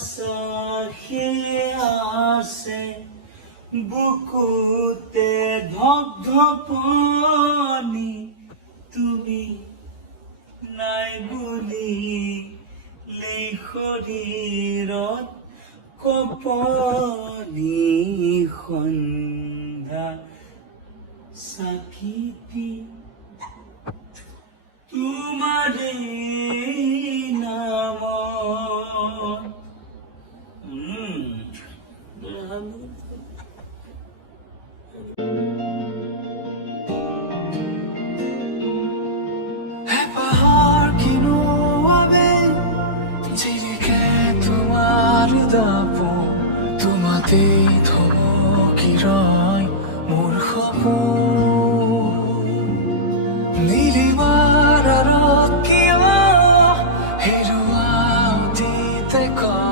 আশাহে আছে বুকুতে ধপধপনি তুমি নাই বুলি শৰীৰত কপনি সন্ধ্যা চাকিতি তোমাৰে নামত है पहाड़ की नुआवे जिरके তোমার দাপো তোমাতেই ধমকি রয় মোর সপোন নীলিমাৰ আৰত কিয় হেৰুৱা অতীতে কয়